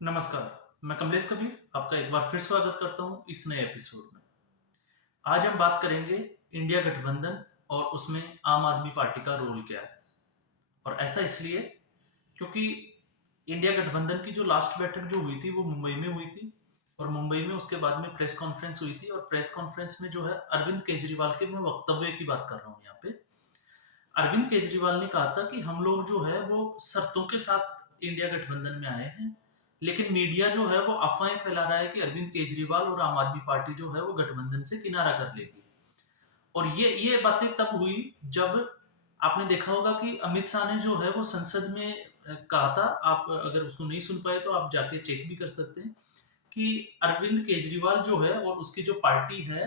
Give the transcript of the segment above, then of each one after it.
नमस्कार, मैं कमलेश कबीर आपका एक बार फिर स्वागत करता हूँ इस नए एपिसोड में। आज हम बात करेंगे इंडिया गठबंधन और उसमें आम आदमी पार्टी का रोल क्या है। और ऐसा इसलिए क्योंकि इंडिया गठबंधन की जो लास्ट बैठक जो हुई थी वो मुंबई में हुई थी और मुंबई में उसके बाद में प्रेस कॉन्फ्रेंस हुई थी और प्रेस कॉन्फ्रेंस में जो है अरविंद केजरीवाल के मैं वक्तव्य की बात कर रहा हूँ यहाँ पे। अरविंद केजरीवाल ने कहा था कि हम लोग जो है वो शर्तों के साथ इंडिया गठबंधन में आए हैं, लेकिन मीडिया जो है वो अफवाहें फैला रहा है कि अरविंद केजरीवाल और आम आदमी पार्टी जो है वो गठबंधन से किनारा कर लेगी। और ये बातें तब हुई जब आपने देखा होगा कि अमित शाह ने जो है वो संसद में कहा था, आप अगर उसको नहीं सुन पाए तो आप जाके चेक भी कर सकते हैं कि अरविंद केजरीवाल जो है और उसकी जो पार्टी है,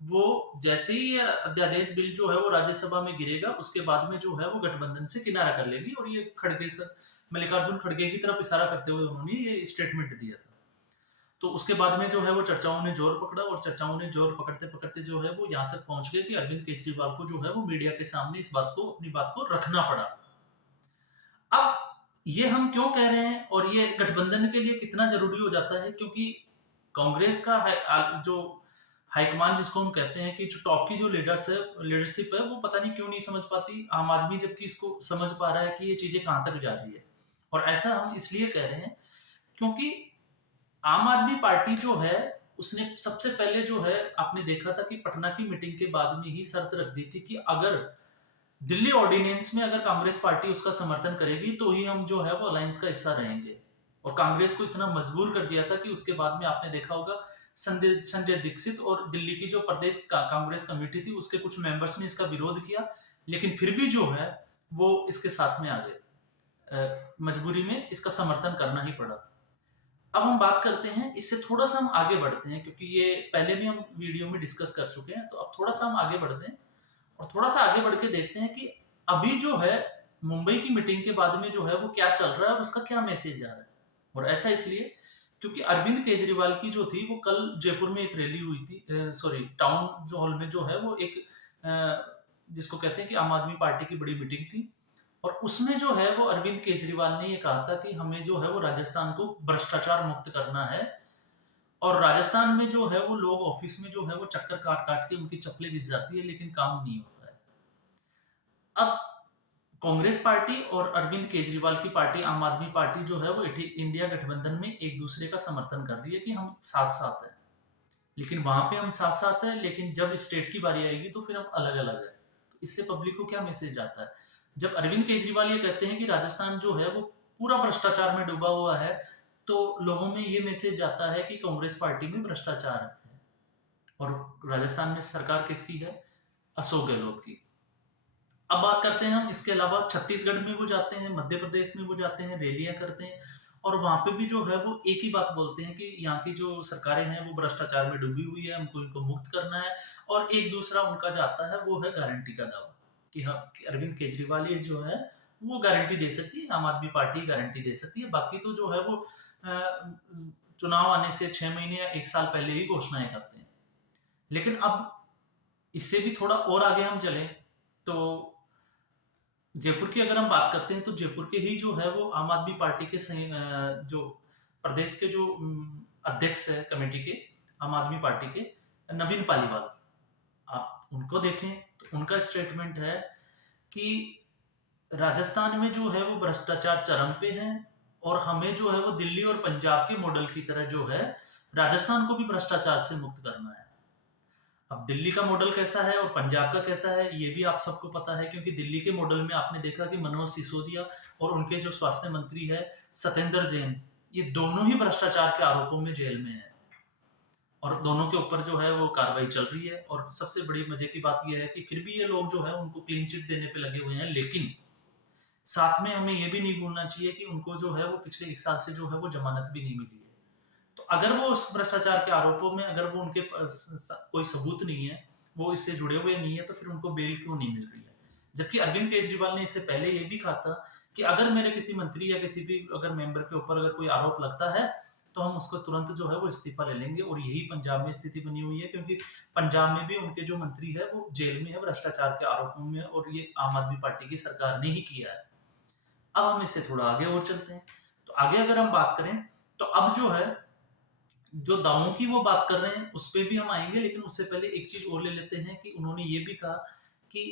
वो जैसे ही ये अध्यादेश बिल जो है वो राज्यसभा में गिरेगा, उसके बाद में जो है वो गठबंधन से किनारा कर लेगी और ये खड़गे सर मल्लिकार्जुन खड़गे की तरफ इशारा करते हुए उन्होंने ये स्टेटमेंट दिया था। तो उसके बाद में जो है वो चर्चाओं ने ज़ोर पकड़ा और चर्चाओं ने ज़ोर पकड़ते-पकड़ते जो है वो यहाँ तक पहुँच गए कि अरविंद केजरीवाल को जो है वो मीडिया के सामने इस बात को अपनी बात को रखना पड़ा। अब ये हम क्यों कह रहे हैं और ये गठबंधन के लिए कितना ज़रूरी हो जाता है, क्योंकि कांग्रेस का जो हाईकमान जिसको हम कहते हैं कि जो टॉप की जो लीडरशिप है वो पता नहीं क्यों नहीं समझ पाती। आम आदमी जबकि इसको समझ पा रहा है कि ये चीज़ें कहाँ तक जा रही है। और ऐसा हम इसलिए कह रहे हैं क्योंकि आम आदमी पार्टी जो है, उसने सबसे पहले जो है आपने देखा था कि पटना की मीटिंग के बाद में ही शर्त रख दी थी कि अगर दिल्ली ऑर्डिनेंस में अगर कांग्रेस पार्टी उसका समर्थन करेगी तो ही हम जो है वो अलायंस का हिस्सा रहेंगे। और कांग्रेस को इतना मजबूर कर दिया था कि उसके बाद में आपने देखा होगा संजय संजय दीक्षित और दिल्ली की जो प्रदेश कांग्रेस कमेटी थी उसके कुछ मेंबर्स ने इसका विरोध किया, लेकिन फिर भी जो है वो इसके साथ में आ गए। मजबूरी में इसका समर्थन करना ही पड़ा। अब हम बात करते हैं, इससे थोड़ा-सा हम आगे बढ़ते हैं क्योंकि ये पहले भी हम वीडियो में डिस्कस कर चुके हैं, तो अब थोड़ा-सा हम आगे बढ़ते हैं और थोड़ा-सा आगे बढ़ के देखते हैं कि अभी जो है मुंबई की मीटिंग के बाद में जो है वो क्या चल रहा है और उसका क्या मैसेज जा रहा है। और ऐसा इसलिए क्योंकि अरविंद केजरीवाल की जो थी वो कल जयपुर में एक रैली हुई थी, सॉरी टाउन जो हॉल में जो है वो एक जिसको कहते हैं कि आम आदमी पार्टी की बड़ी मीटिंग थी। और उसमें जो है वो अरविंद केजरीवाल ने ये कहा था कि हमें जो है वो राजस्थान को भ्रष्टाचार मुक्त करना है और राजस्थान में जो है वो लोग ऑफिस में जो है वो चक्कर काट-काट के उनकी चप्पलें घिस जाती है लेकिन काम नहीं होता है। अब कांग्रेस पार्टी और अरविंद केजरीवाल की पार्टी आम आदमी पार्टी जो है वो इंडिया गठबंधन में एक दूसरे का समर्थन कर रही है कि हम साथ-साथ हैं। लेकिन वहाँ पे हम साथ-साथ हैं, लेकिन जब स्टेट की बारी आएगी तो फिर हम अलग-अलग हैं। तो इससे पब्लिक को क्या मैसेज जाता है? जब अरविंद केजरीवाल ये कहते हैं कि राजस्थान जो है वो पूरा भ्रष्टाचार में डूबा हुआ है, तो लोगों में ये मैसेज जाता है कि कांग्रेस पार्टी में भ्रष्टाचार है। और राजस्थान में सरकार किसकी है? अशोक गहलोत की। अब बात करते हैं हम इसके अलावा छत्तीसगढ़ में वो जाते हैं, मध्य प्रदेश में वो जाते हैं, रैलियाँ करते हैं और वहाँ पे भी जो है वो एक ही बात बोलते हैं कि यहाँ की जो सरकारें हैं वो भ्रष्टाचार में डूबी हुई है, हमको इनको मुक्त करना है। और एक दूसरा उनका जो आता है वो है गारंटी का दावा कि हाँ, कि अरविंद केजरीवाल ये जो है वो गारंटी दे सकती है, आम आदमी पार्टी गारंटी दे सकती है। बाकी तो जो है वो चुनाव आने से 6 महीने या 1 साल पहले ही घोषणाएँ करते हैं। लेकिन अब इससे भी थोड़ा और आगे हम चलें तो जयपुर की अगर हम बात करते हैं तो जयपुर के ही जो है वो आम आदमी पार्टी के जो प्रदेश के जो अध्यक्ष है कमेटी के आम आदमी पार्टी के नवीन पालीवाल, आप उनको देखें तो उनका स्टेटमेंट है कि राजस्थान में जो है वो भ्रष्टाचार चरम पे है और हमें जो है वो दिल्ली और पंजाब के मॉडल की तरह जो है राजस्थान को भी भ्रष्टाचार से मुक्त करना है। अब दिल्ली का मॉडल कैसा है और पंजाब का कैसा है, ये भी आप सबको पता है क्योंकि दिल्ली के मॉडल में आपने देखा कि मनोज सिसोदिया और उनके जो स्वास्थ्य मंत्री है सत्येंद्र जैन, ये दोनों ही भ्रष्टाचार के आरोपों में जेल में हैं और दोनों के ऊपर जो है वो कार्रवाई चल रही है। और सबसे बड़ी मजे की बात ये है कि फिर भी ये लोग जो है उनको क्लीन चिट देने पे लगे हुए हैं, लेकिन साथ में हमें ये भी नहीं भूलना चाहिए कि उनको जो है वो पिछले 1 साल से जो है वो जमानत भी नहीं मिली है। तो अगर वो उस भ्रष्टाचार के आरोपों में अगर वो उनके पास कोई सबूत नहीं है, वो इससे जुड़े हुए नहीं है, तो फिर उनको बेल क्यों नहीं मिल रही है? जबकि अरविंद केजरीवाल ने इससे पहले ये भी कहा था कि अगर मेरे किसी मंत्री या किसी भी अगर मेंबर के ऊपर अगर कोई आरोप लगता है, तो हम उसको तुरंत जो है वो इस्तीफा ले लेंगे। और यही पंजाब में स्थिति बनी हुई है क्योंकि पंजाब में भी उनके जो मंत्री है वो जेल में है भ्रष्टाचार के आरोपों में और ये आम आदमी पार्टी की सरकार ने ही किया है। अब हम इससे थोड़ा आगे और चलते हैं। तो आगे अगर हम बात करें, तो तो अब जो है, जो दावों की वो बात कर रहे हैं उस पे भी हम आएंगे, लेकिन उससे पहले एक चीज और ले लेते हैं कि उन्होंने ये भी कहा कि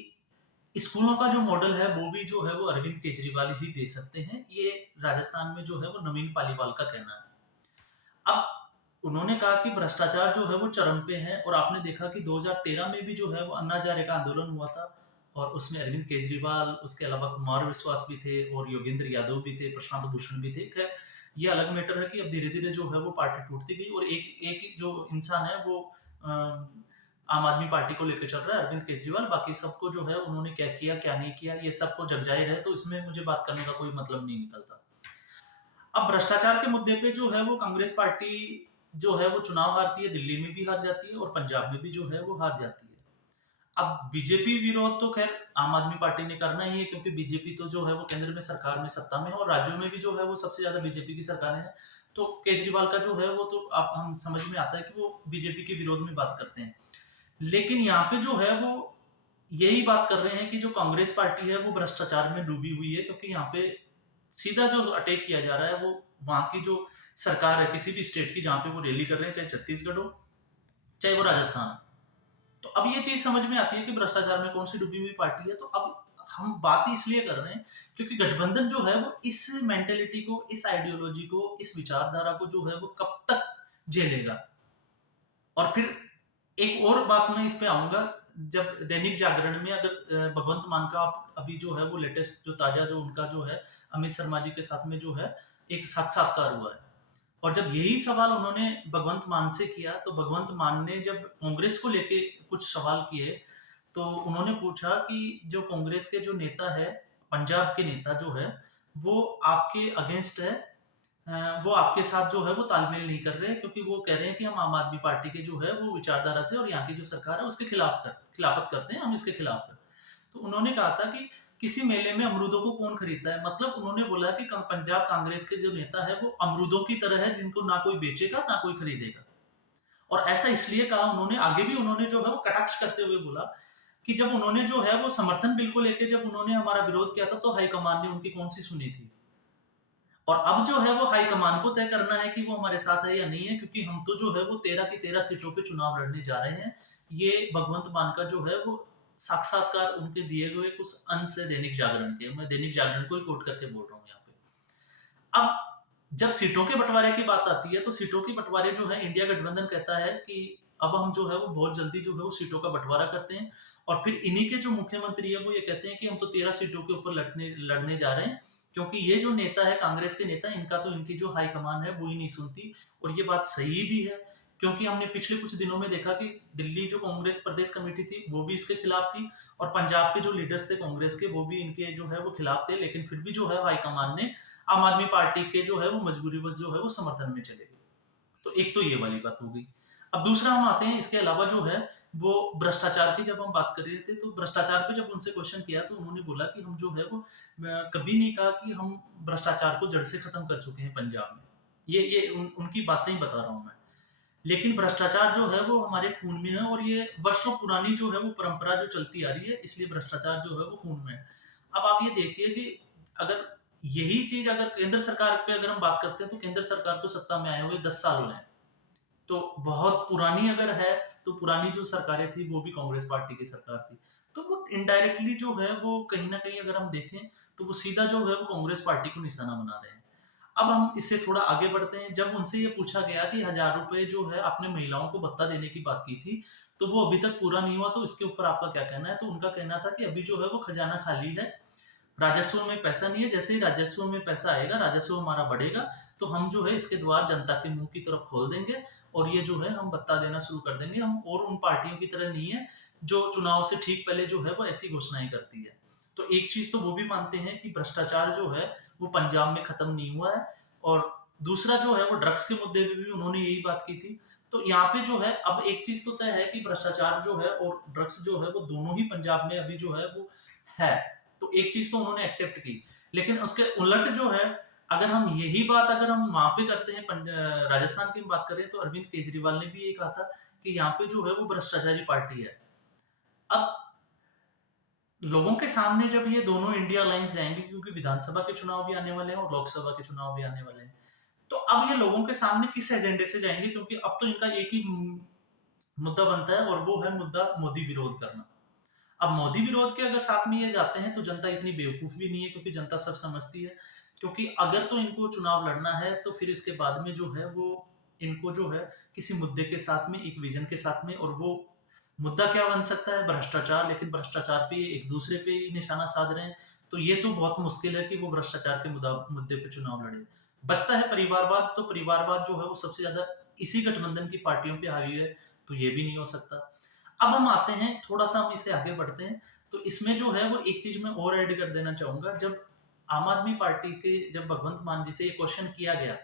स्कूलों का जो मॉडल है वो भी जो है वो अरविंद केजरीवाल ही दे सकते हैं। ये राजस्थान में जो है वो नवीन पालीवाल का कहना है। अब उन्होंने कहा कि भ्रष्टाचार जो है वो चरम पे है, और आपने देखा कि 2013 में भी जो है वो अन्ना हजारे का आंदोलन हुआ था, और उसमें अरविंद केजरीवाल, उसके अलावा कुमार विश्वास भी थे और योगेंद्र यादव भी थे, प्रशांत भूषण भी थे। खैर, ये अलग मैटर है कि अब धीरे धीरे जो है वो पार्टी टूटती गई, और एक एक ही जो इंसान है वो आम आदमी पार्टी को लेकर चल रहा है, अरविंद केजरीवाल। बाकी सबको जो है उन्होंने क्या किया क्या नहीं किया ये सबको जग जाहिर है, तो इसमें मुझे बात करने का कोई मतलब नहीं निकलता। अब भ्रष्टाचार के मुद्दे पे जो है वो कांग्रेस पार्टी जो है वो चुनाव हारती है, दिल्ली में भी हार जाती है और पंजाब में भी जो है वो हार जाती है। अब बीजेपी विरोध तो खैर आम आदमी पार्टी ने करना ही है, क्योंकि बीजेपी तो जो है वो केंद्र में सरकार में सत्ता में है, और राज्यों में भी जो है वो सबसे ज्यादा बीजेपी की सरकारें हैं। तो केजरीवाल का जो है वो तो आप हम समझ में आता है कि वो बीजेपी के विरोध में बात करते हैं। लेकिन यहाँ पे जो है वो यही बात कर रहे हैं कि जो कांग्रेस पार्टी है वो भ्रष्टाचार में डूबी हुई है, क्योंकि यहाँ पे सीधा जो अटैक किया जा रहा है वो वहां की जो सरकार है किसी भी स्टेट की जहां पे वो रैली कर रहे हैं, चाहे छत्तीसगढ़ हो चाहे वो राजस्थान हो। तो अब ये चीज समझ में आती है कि भ्रष्टाचार में कौन सी डूबी हुई पार्टी है। तो अब हम बात इसलिए कर रहे हैं क्योंकि गठबंधन जो है वो इस मेंटेलिटी को, इस आइडियोलॉजी को, इस विचारधारा को जो है वो कब तक झेलेगा। और फिर एक और बात मैं इस पे आऊंगा, जब दैनिक जागरण में अगर भगवंत मान का आप अभी जो है वो लेटेस्ट जो ताजा जो उनका जो है अमित शर्मा जी के साथ में जो है एक साक्षात्कार हुआ है, और जब यही सवाल उन्होंने भगवंत मान से किया तो भगवंत मान ने जब कांग्रेस को लेके कुछ सवाल किए तो उन्होंने पूछा कि जो कांग्रेस के जो नेता है, पंजाब के नेता जो है, वो आपके अगेंस्ट है, वो आपके साथ जो है वो तालमेल नहीं कर रहे, क्योंकि वो कह रहे हैं कि हम आम आदमी पार्टी के जो है वो विचारधारा से और यहाँ की जो सरकार है उसके खिलाफत करते हैं, हम इसके खिलाफ हैं। तो उन्होंने कहा था कि किसी मेले में अमरूदों को कौन खरीदता है, मतलब उन्होंने बोला कि पंजाब कांग्रेस के जो नेता है वो अमरूदों की तरह है जिनको ना कोई बेचेगा ना कोई खरीदेगा। और ऐसा इसलिए कहा उन्होंने, आगे भी उन्होंने जो है वो कटाक्ष करते हुए बोला कि जब उन्होंने जो है वो समर्थन बिल को लेकर जब उन्होंने हमारा विरोध किया था तो हाईकमान ने उनकी कौन सी सुनी थी। और अब जो है वो हाईकमान को तय करना है कि वो हमारे साथ है या नहीं है, क्योंकि हम तो जो है वो 13 की 13 सीटों पे चुनाव लड़ने जा रहे हैं। ये भगवंत मान का जो है वो साक्षात्कार उनके दिए हुए कुछ अंश है दैनिक जागरण के, मैं दैनिक जागरण को ही कोट करके बोल रहा हूँ यहाँ पे। अब जब सीटों के बंटवारे की बात आती है तो सीटों के बंटवारे जो है इंडिया गठबंधन कहता है कि अब हम जो है वो बहुत जल्दी जो है वो सीटों का बंटवारा करते हैं, और फिर इन्हीं के जो मुख्यमंत्री है वो ये कहते हैं कि हम तो 13 सीटों के ऊपर लड़ने जा रहे हैं, क्योंकि ये जो नेता है कांग्रेस के नेता, इनका तो इनकी जो हाईकमान है वो ही नहीं सुनती। और ये बात सही भी है, क्योंकि हमने पिछले कुछ दिनों में देखा कि दिल्ली जो कांग्रेस प्रदेश कमेटी थी वो भी इसके खिलाफ थी, और पंजाब के जो लीडर्स थे कांग्रेस के वो भी इनके जो है वो खिलाफ थे, लेकिन फिर भी जो है हाईकमान ने आम आदमी पार्टी के जो है वो मजबूरीवश जो है वो समर्थन में चले गए। तो एक तो ये वाली बात हो गई। अब दूसरा हम आते हैं इसके अलावा जो है वो भ्रष्टाचार की, जब हम बात कर रहे थे तो भ्रष्टाचार पे जब उनसे क्वेश्चन किया तो उन्होंने बोला कि हम जो है वो कभी नहीं कहा कि हम भ्रष्टाचार को जड़ से खत्म कर चुके हैं पंजाब में। ये उनकी बातें ही बता रहा हूं मैं। लेकिन भ्रष्टाचार जो है वो हमारे खून में है, और ये वर्षों पुरानी जो है वो परंपरा जो चलती आ रही है, इसलिए भ्रष्टाचार जो है वो खून में है। अब आप ये देखिए कि अगर यही चीज अगर केंद्र सरकार पे अगर हम बात करते हैं तो केंद्र सरकार को सत्ता में आए हुए 10 साल हुए हैं। तो बहुत पुरानी अगर है तो पुरानी जो सरकारें थी वो भी कांग्रेस पार्टी की सरकार थी। तो वो इनडायरेक्टली जो है वो कहीं ना कहीं अगर हम देखें तो वो सीधा जो है वो कांग्रेस पार्टी को निशाना बना रहे हैं। अब हम इससे थोड़ा आगे बढ़ते हैं। जब उनसे ये पूछा गया कि 1000 रुपए जो है आपने महिलाओं को भत्ता देने की बात की थी, तो वो अभी तक पूरा नहीं हुआ, तो इसके ऊपर आपका क्या कहना है? तो उनका कहना था कि अभी जो है वो खजाना खाली है, राजस्व में पैसा नहीं है, जैसे ही राजस्व में पैसा आएगा, राजस्व हमारा बढ़ेगा, तो हम जो है इसके द्वार जनता के मुंह की तरफ खोल देंगे, और ये जो है हम भत्ता देना शुरू कर देंगे। हम और उन पार्टियों की तरह नहीं है जो चुनाव से ठीक पहले जो है वो ऐसी घोषणाएं करती है। तो एक चीज तो वो भी मानते हैं कि भ्रष्टाचार जो है वो पंजाब में खत्म नहीं हुआ है, और दूसरा जो है वो ड्रग्स के मुद्दे पे भी उन्होंने यही बात की थी। तो यहाँ पे जो है अब एक चीज तो तय है कि भ्रष्टाचार जो है और ड्रग्स जो है वो दोनों ही पंजाब में अभी जो है वो है। तो एक चीज तो उन्होंने एक्सेप्ट की, लेकिन उसके उलट जो है अगर हम यही बात अगर हम वहां पे करते हैं, राजस्थान की बात करें, तो अरविंद केजरीवाल ने भी ये कहा था कि यहाँ पे जो है वो भ्रष्टाचारी पार्टी है। अब लोगों के सामने जब ये दोनों इंडिया अलायंस जाएंगे, क्योंकि विधानसभा के चुनाव भी आने वाले हैं और लोकसभा के चुनाव भी आने वाले हैं, तो अब ये लोगों के सामने किस एजेंडे से जाएंगे, क्योंकि अब तो इनका एक ही मुद्दा बनता है, और वो है मुद्दा मोदी विरोध करना। अब मोदी विरोध के अगर साथ में ये जाते हैं तो जनता इतनी बेवकूफ भी नहीं है, क्योंकि जनता सब समझती है। क्योंकि अगर तो इनको चुनाव लड़ना है तो फिर इसके बाद में जो है वो इनको जो है किसी मुद्दे के साथ में, एक विजन के साथ में, और वो मुद्दा क्या बन सकता है? भ्रष्टाचार। लेकिन भ्रष्टाचार पे ये एक दूसरे पे ही निशाना साध रहे हैं, तो ये तो बहुत मुश्किल है कि वो भ्रष्टाचार के मुद्दे पे चुनाव लड़े। बचता है परिवारवाद, तो परिवारवाद जो है वो सबसे ज्यादा इसी गठबंधन की पार्टियों पे हावी है, तो ये भी नहीं हो सकता। अब हम आते हैं, थोड़ा-सा हम इससे आगे बढ़ते हैं, तो इसमें जो है वो एक चीज़ मैं और ऐड कर देना चाहूँगा। जब आम आदमी पार्टी के जब भगवंत मान जी से ये क्वेश्चन किया गया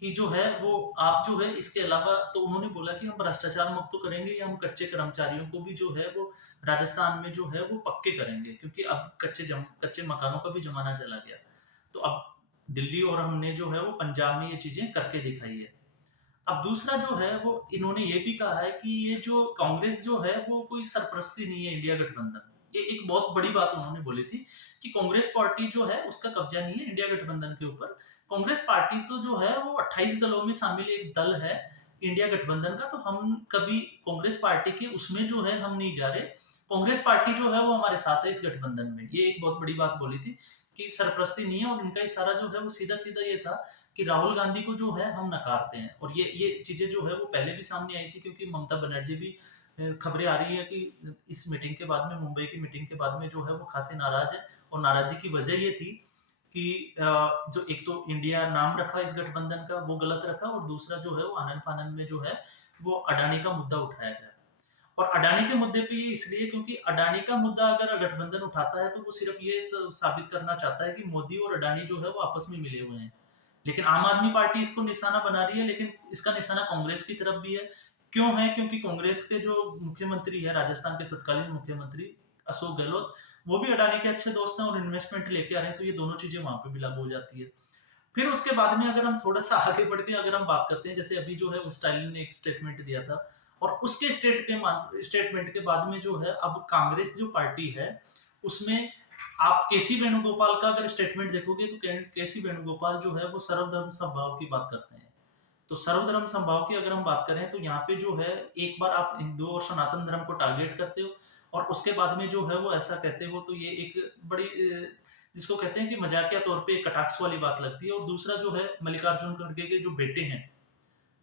कि जो है वो आप जो है इसके अलावा, तो उन्होंने बोला कि हम भ्रष्टाचार मुक्त तो करेंगे, या हम कच्चे कर्मचारियों को भी जो है वो राजस्थान में जो है वो पक्के करेंगे, क्योंकि अब कच्चे मकानों का भी ज़माना चला गया। तो अब दिल्ली और हमने जो है वो पंजाब में ये चीज़ें करके दिखाई है। अब दूसरा जो है वो इन्होंने ये भी कहा है कि ये जो कांग्रेस जो है वो कोई सरपरस्ती नहीं है इंडिया गठबंधन। ये एक बहुत बड़ी बात उन्होंने बोली थी कि कांग्रेस पार्टी जो है उसका कब्जा नहीं है इंडिया गठबंधन के ऊपर। कांग्रेस पार्टी तो जो है वो 28 दलों में शामिल एक दल है इंडिया गठबंधन का, तो हम कभी कांग्रेस पार्टी के उसमें जो है हम नहीं जा रहे। कांग्रेस पार्टी जो है वो हमारे साथ है इस गठबंधन में। ये एक बहुत बड़ी बात बोली थी कि सरपरस्ती नहीं है, और इनका इशारा जो है वो सीधा-सीधा ये था कि राहुल गांधी को जो है हम नकारते हैं, और ये चीजें जो है वो पहले भी सामने आई थी, क्योंकि ममता बनर्जी भी खबरें आ रही है कि इस मीटिंग के बाद में, मुंबई की मीटिंग के बाद में जो है वो खासे नाराज है, और नाराजगी की वजह ये थी कि जो एक तो इंडिया नाम रखा इस गठबंधन का वो गलत रखा, और दूसरा जो है वो आनन फानन में जो है वो अडानी का मुद्दा उठाया गया। और अडानी के मुद्दे पे ये इसलिए क्योंकि अडानी का मुद्दा अगर गठबंधन उठाता है तो वो सिर्फ ये साबित करना चाहता है कि मोदी और अडानी जो है वो आपस में मिले हुए हैं। लेकिन आम आदमी पार्टी इसको निशाना बना रही है, लेकिन इसका निशाना कांग्रेस की तरफ भी है। क्यों है? क्योंकि कांग्रेस के जो मुख्यमंत्री है, राजस्थान के तत्कालीन मुख्यमंत्री अशोक गहलोत, वो भी अडानी के अच्छे दोस्त हैं और इन्वेस्टमेंट लेके आ रहे हैं, तो ये दोनों चीजें वहां पे भी लागू हो जाती है। फिर उसके बाद में अगर हम थोड़ा-सा आगे बढ़ के अगर हम बात करते हैं, जैसे अभी जो है स्टालिन ने एक स्टेटमेंट दिया था, और उसके स्टेटमेंट के बाद में जो है अब कांग्रेस जो पार्टी है, उसमें आप केसी वेणुगोपाल का अगर स्टेटमेंट देखोगे तो केसी वेणुगोपाल जो है वो सर्वधर्म समभाव की बात करते हैं। तो सर्वधर्म समभाव की अगर हम बात करें तो यहाँ पे जो है एक बार आप हिंदू और सनातन धर्म को टारगेट करते हो, और उसके बाद में जो है वो ऐसा कहते हो, तो ये एक बड़ी जिसको कहते हैं कि मजाकिया तौर पे एक कटाक्ष वाली बात लगती है। और दूसरा जो है मल्लिकार्जुन खड़गे के जो बेटे हैं,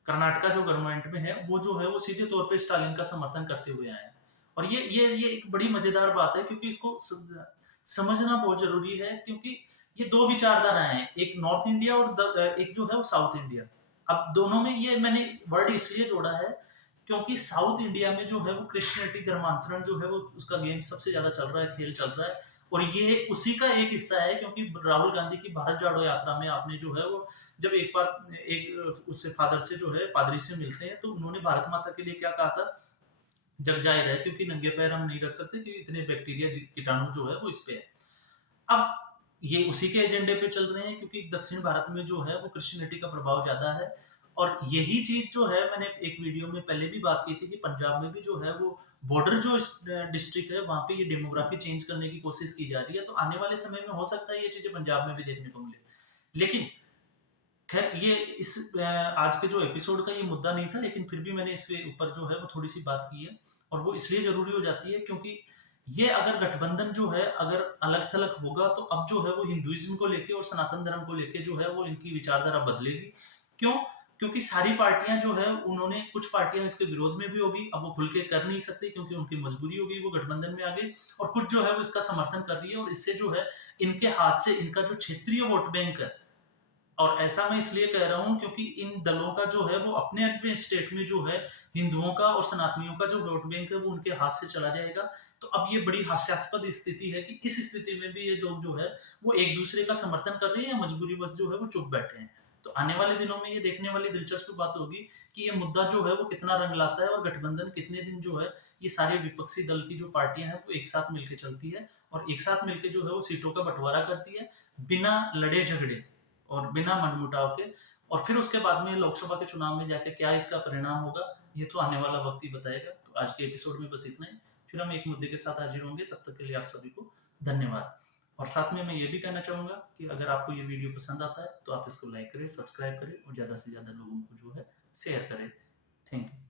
कर्नाटका जो गवर्नमेंट में है, वो जो है वो सीधे तौर पे स्टालिन का समर्थन करते हुए आए हैं। और ये एक बड़ी मजेदार बात है, क्योंकि इसको समझना बहुत जरूरी है, क्योंकि ये दो विचारधाराएं हैं, एक नॉर्थ इंडिया और एक जो है वो साउथ इंडिया। अब दोनों में ये मैंने वर्ड इसलिए जोड़ा है क्योंकि साउथ इंडिया में जो है वो क्रिश्चियनिटी धर्मांतरण जो है वो उसका गेम सबसे ज्यादा चल रहा है, खेल चल रहा है। और ये उसी का एक हिस्सा है, क्योंकि राहुल गांधी की भारत जोड़ो यात्रा में आपने जो है वो जब एक बार एक उससे फादर से जो है पादरी से मिलते हैं, तो उन्होंने भारत माता के लिए क्या कहा था? जग जाहिर है, क्योंकि नंगे पैर हम नहीं रख सकते, क्योंकि इतने बैक्टीरिया कीटाणु जो है वो इस पे है। अब ये उसी के एजेंडे पे चल रहे हैं, क्योंकि दक्षिण भारत में जो है वो क्रिश्चियनिटी का प्रभाव ज्यादा है। और यही चीज जो है मैंने एक वीडियो में पहले भी बात की थी कि पंजाब में भी जो है वो बॉर्डर जो डिस्ट्रिक्ट है वहां पे ये डेमोग्राफी चेंज करने की कोशिश की जा रही है, तो आने वाले समय में हो सकता है ये चीजें पंजाब में भी देखने को मिले। लेकिन खैर ये आज के जो एपिसोड का ये मुद्दा नहीं था, लेकिन फिर भी मैंने इसके ऊपर जो है वो थोड़ी सी बात की है। और वो इसलिए जरूरी हो जाती है क्योंकि ये अगर गठबंधन जो है अगर अलग थलग होगा, तो अब जो है वो हिंदुइज्म को लेके और सनातन धर्म को लेके जो है वो इनकी विचारधारा बदलेगी। क्यों? क्योंकि सारी पार्टियां जो है उन्होंने, कुछ पार्टियां इसके विरोध में भी होगी, अब वो खुल के कर नहीं सकती क्योंकि उनकी मजबूरी होगी, वो गठबंधन में आ गई। और कुछ जो है वो इसका समर्थन कर रही है, और इससे जो है इनके हाथ से इनका जो क्षेत्रीय वोट बैंक है, और ऐसा मैं इसलिए कह रहा हूं क्योंकि इन दलों का जो है वो अपने अपने स्टेट में जो है हिंदुओं का और सनातनियों का जो वोट बैंक है वो उनके हाथ से चला जाएगा। तो अब ये बड़ी हास्यास्पद स्थिति है कि इस स्थिति में भी ये लोग जो है वो एक दूसरे का समर्थन कर रहे हैं, या मजबूरी बस जो है वो चुप बैठे हैं। तो आने वाले दिनों में ये देखने वाली दिलचस्प बात होगी कि ये मुद्दा जो है वो कितना रंग लाता है, और गठबंधन कितने दिन जो है ये सारे विपक्षी दल की जो पार्टियां हैं वो एक साथ मिलकर चलती है, और एक साथ मिलकर जो है वो सीटों का बंटवारा करती है, बिना लड़े झगड़े और बिना मनमुटाव के। और फिर उसके बाद में लोकसभा के चुनाव में जाके क्या इसका परिणाम होगा, ये तो आने वाला वक्त ही बताएगा। तो आज के एपिसोड में बस इतना ही। फिर हम एक मुद्दे के साथ हाजिर होंगे, तब तक के लिए आप सभी को धन्यवाद। और साथ में मैं ये भी कहना चाहूँगा कि अगर आपको ये वीडियो पसंद आता है तो आप इसको लाइक करें, सब्सक्राइब करें और ज़्यादा से ज़्यादा लोगों को जो है शेयर करें। Thank you.